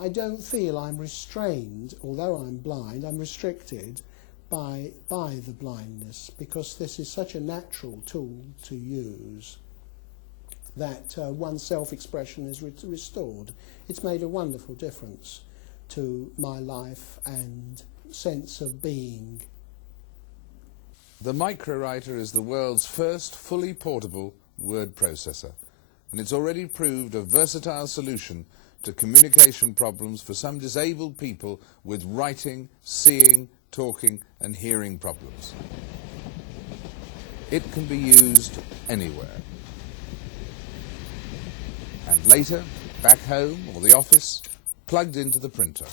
I don't feel I'm restrained, although I'm blind, I'm restricted by the blindness, because this is such a natural tool to use that one's self-expression is restored. It's made a wonderful difference to my life and sense of being. The Microwriter is the world's first fully portable word processor, and it's already proved a versatile solution to communication problems for some disabled people with writing, seeing, talking and hearing problems. It can be used anywhere. And later, back home or the office, plugged into the printer.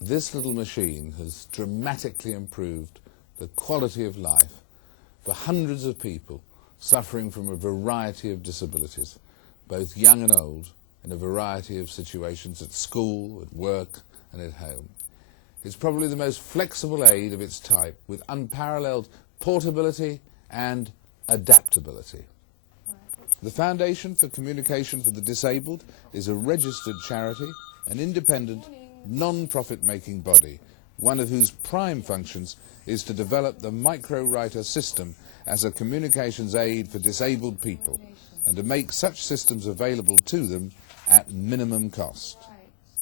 This little machine has dramatically improved the quality of life for hundreds of people suffering from a variety of disabilities, both young and old, in a variety of situations at school, at work and at home. It's probably the most flexible aid of its type, with unparalleled portability and adaptability. The Foundation for Communication for the Disabled is a registered charity, an independent, non-profit making body, one of whose prime functions is to develop the Microwriter system as a communications aid for disabled people, and to make such systems available to them at minimum cost.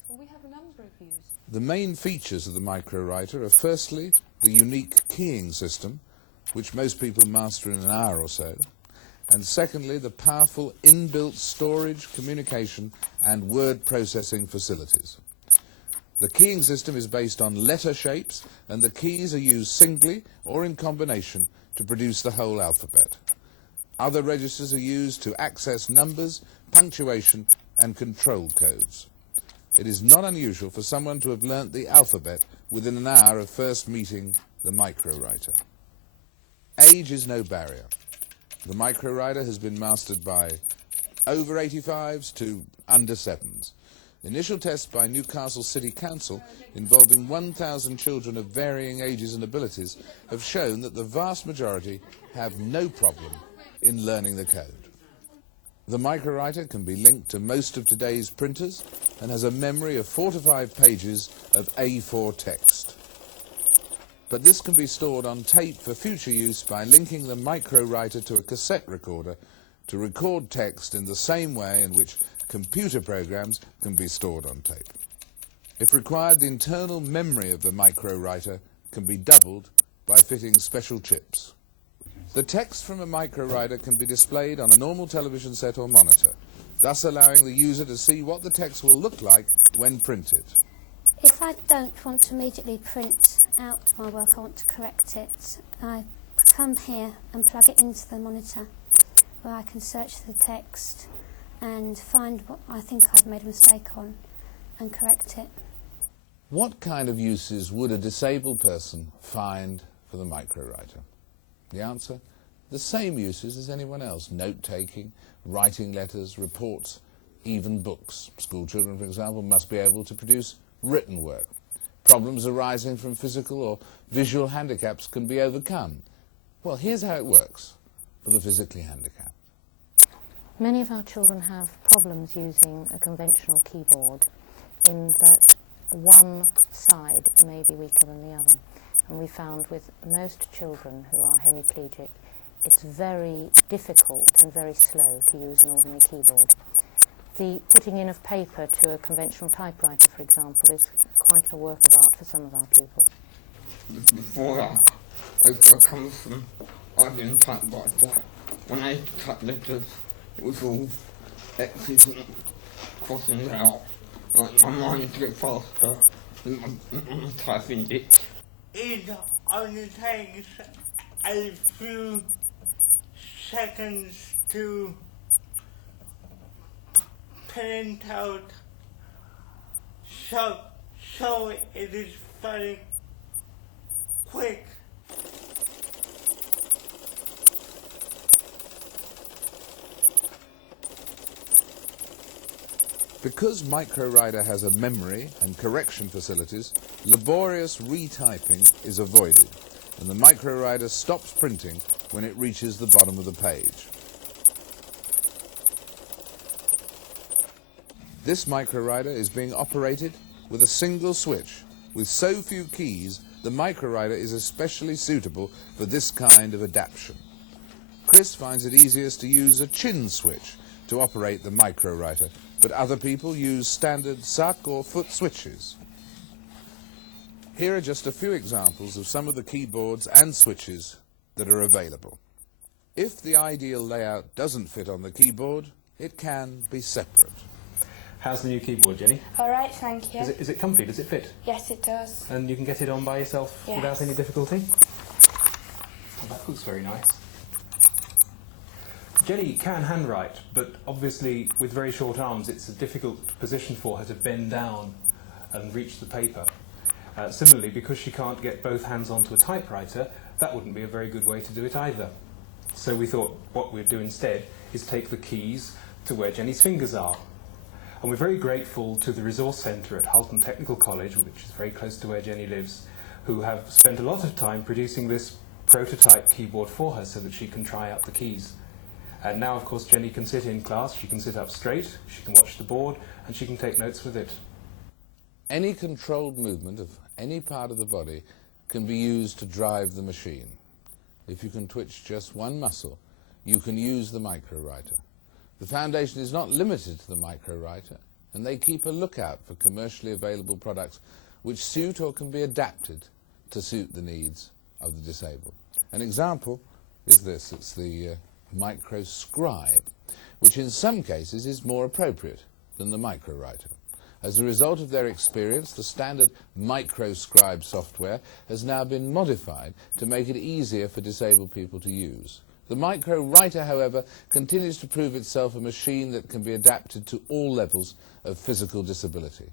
Well, we have a number of views. The main features of the Microwriter are firstly the unique keying system, which most people master in an hour or so, and secondly the powerful inbuilt storage, communication and word processing facilities. The keying system is based on letter shapes, and the keys are used singly or in combination to produce the whole alphabet. Other registers are used to access numbers, punctuation and control codes. It is not unusual for someone to have learnt the alphabet within an hour of first meeting the Microwriter. Age is no barrier. The Microwriter has been mastered by over 85s to under 7s. Initial tests by Newcastle City Council involving 1,000 children of varying ages and abilities have shown that the vast majority have no problem in learning the code. The Microwriter can be linked to most of today's printers and has a memory of 4 to 5 pages of A4 text. But this can be stored on tape for future use by linking the Microwriter to a cassette recorder to record text in the same way in which computer programs can be stored on tape. If required, the internal memory of the Microwriter can be doubled by fitting special chips. The text from a Microwriter can be displayed on a normal television set or monitor, thus allowing the user to see what the text will look like when printed. If I don't want to immediately print out my work, I want to correct it, I come here and plug it into the monitor, where I can search the text and find what I think I've made a mistake on and correct it. What kind of uses would a disabled person find for the Microwriter? The answer? The same uses as anyone else. Note-taking, writing letters, reports, even books. School children, for example, must be able to produce written work. Problems arising from physical or visual handicaps can be overcome. Well, here's how it works for the physically handicapped. Many of our children have problems using a conventional keyboard in that one side may be weaker than the other. And we found with most children who are hemiplegic, it's very difficult and very slow to use an ordinary keyboard. The putting in of paper to a conventional typewriter, for example, is quite a work of art for some of our pupils. Before that, I come from Ivan typewriter. When I typed letters, it was all X's and crossings out. Like my mind to get faster than my typing it. It only takes a few seconds to print out, so it is very quick. Because Microwriter has a memory and correction facilities, laborious retyping is avoided, and the Microwriter stops printing when it reaches the bottom of the page. This Microwriter is being operated with a single switch. With so few keys, the Microwriter is especially suitable for this kind of adaptation. Chris finds it easiest to use a chin switch to operate the Microwriter, but other people use standard suck or foot switches. Here are just a few examples of some of the keyboards and switches that are available. If the ideal layout doesn't fit on the keyboard, it can be separate. How's the new keyboard, Jenny? All right, thank you. Is it comfy? Does it fit? Yes, it does. And you can get it on by yourself Yes. without any difficulty? Oh, that looks very nice. Jenny can handwrite, but obviously with very short arms it's a difficult position for her to bend down and reach the paper. Similarly, because she can't get both hands onto a typewriter, that wouldn't be a very good way to do it either. So we thought what we'd do instead is take the keys to where Jenny's fingers are. And we're very grateful to the Resource Centre at Halton Technical College, which is very close to where Jenny lives, who have spent a lot of time producing this prototype keyboard for her so that she can try out the keys. And now, of course, Jenny can sit in class, she can sit up straight, she can watch the board, and she can take notes with it. Any controlled movement of any part of the body can be used to drive the machine. If you can twitch just one muscle, you can use the Microwriter. The Foundation is not limited to the Microwriter, and they keep a lookout for commercially available products which suit or can be adapted to suit the needs of the disabled. An example is this. It's the Microscribe, which in some cases is more appropriate than the Microwriter. As a result of their experience, the standard Microscribe software has now been modified to make it easier for disabled people to use. The Microwriter, however, continues to prove itself a machine that can be adapted to all levels of physical disability.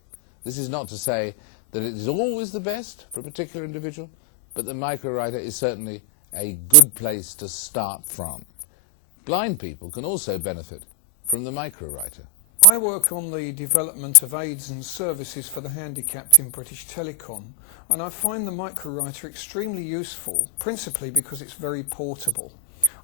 This is not to say that it is always the best for a particular individual, but the Microwriter is certainly a good place to start from. Blind people can also benefit from the Microwriter. I work on the development of aids and services for the handicapped in British Telecom, and I find the Microwriter extremely useful, principally because it's very portable.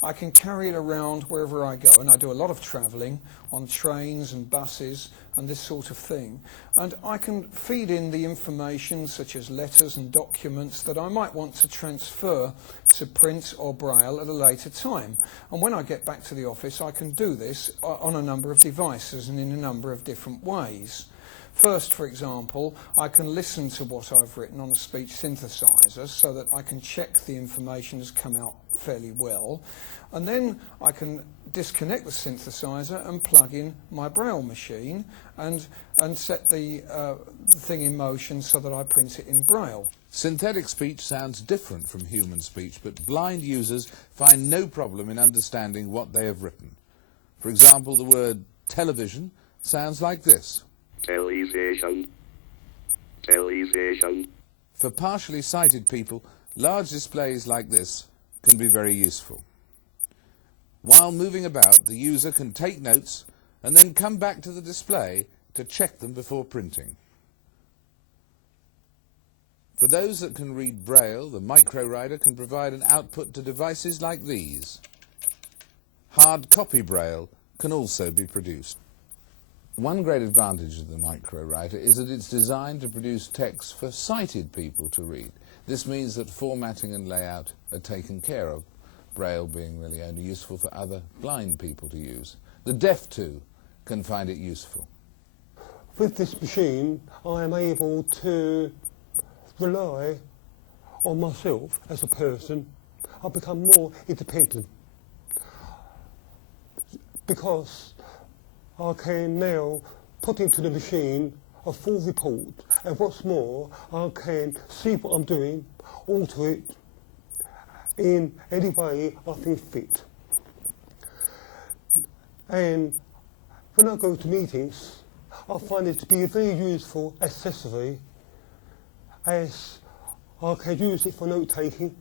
I can carry it around wherever I go, and I do a lot of travelling on trains and buses and this sort of thing. And I can feed in the information such as letters and documents that I might want to transfer to print or braille at a later time. And when I get back to the office, I can do this on a number of devices and in a number of different ways. First, for example, I can listen to what I've written on a speech synthesizer so that I can check the information has come out fairly well. And then I can disconnect the synthesizer and plug in my braille machine and set the thing in motion so that I print it in braille. Synthetic speech sounds different from human speech, but blind users find no problem in understanding what they have written. For example, the word television sounds like this. Television. Television. For partially sighted people, large displays like this can be very useful. While moving about, the user can take notes and then come back to the display to check them before printing. For those that can read Braille, the Microwriter can provide an output to devices like these. Hard copy Braille can also be produced. One great advantage of the Microwriter is that it's designed to produce text for sighted people to read. This means that formatting and layout are taken care of, Braille being really only useful for other blind people to use. The deaf, too, can find it useful. With this machine, I am able to rely on myself as a person. I become more independent because I can now put into the machine a full report, and what's more, I can see what I'm doing, alter it in any way I think fit. And when I go to meetings, I find it to be a very useful accessory, as I can use it for note-taking.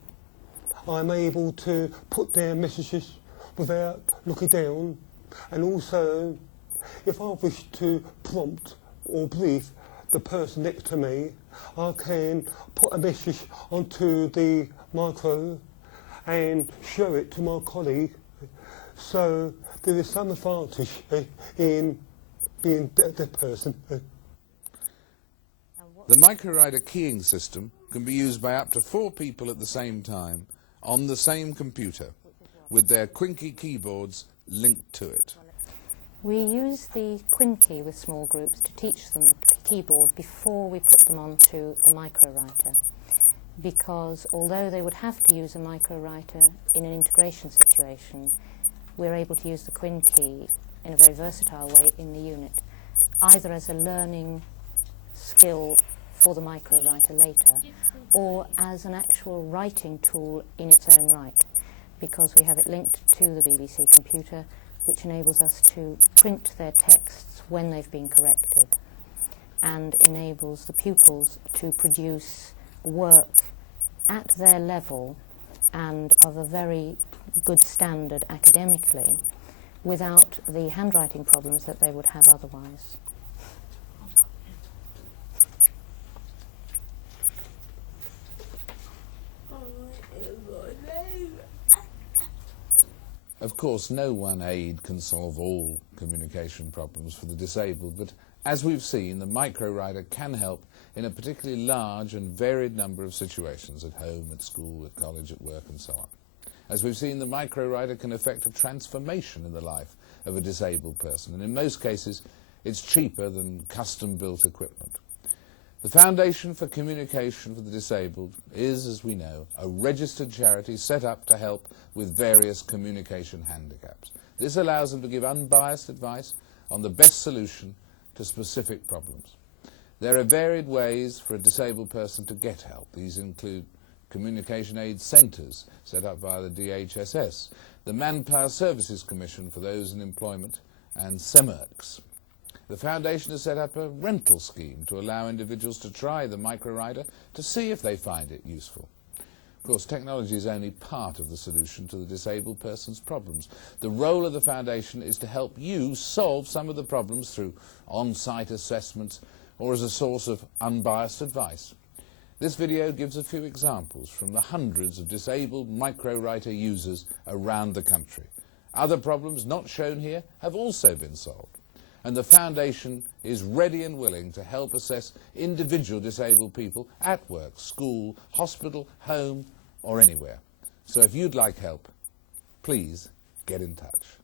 I'm able to put down messages without looking down, and also if I wish to prompt or brief the person next to me, I can put a message onto the micro and show it to my colleague. So there is some advantage in being the person. The Microwriter keying system can be used by up to 4 people at the same time on the same computer with their Quinky keyboards linked to it. We use the Quinky with small groups to teach them the keyboard before we put them onto the Microwriter, because although they would have to use a Microwriter in an integration situation, we're able to use the Quinky in a very versatile way in the unit, either as a learning skill for the Microwriter later, or as an actual writing tool in its own right, because we have it linked to the BBC computer, which enables us to print their texts when they've been corrected, and enables the pupils to produce work at their level and of a very good standard academically, without the handwriting problems that they would have otherwise. Of course, no one aid can solve all communication problems for the disabled, but as we've seen, the Microwriter can help in a particularly large and varied number of situations, at home, at school, at college, at work, and so on. As we've seen, the Microwriter can effect a transformation in the life of a disabled person, and in most cases, it's cheaper than custom-built equipment. The Foundation for Communication for the Disabled is, as we know, a registered charity set up to help with various communication handicaps. This allows them to give unbiased advice on the best solution to specific problems. There are varied ways for a disabled person to get help. These include communication aid centres set up via the DHSS, the Manpower Services Commission for those in employment, and CEMERCS. The Foundation has set up a rental scheme to allow individuals to try the Microwriter to see if they find it useful. Of course, technology is only part of the solution to the disabled person's problems. The role of the Foundation is to help you solve some of the problems through on-site assessments or as a source of unbiased advice. This video gives a few examples from the hundreds of disabled Microwriter users around the country. Other problems not shown here have also been solved, and the Foundation is ready and willing to help assess individual disabled people at work, school, hospital, home, or anywhere. So if you'd like help, please get in touch.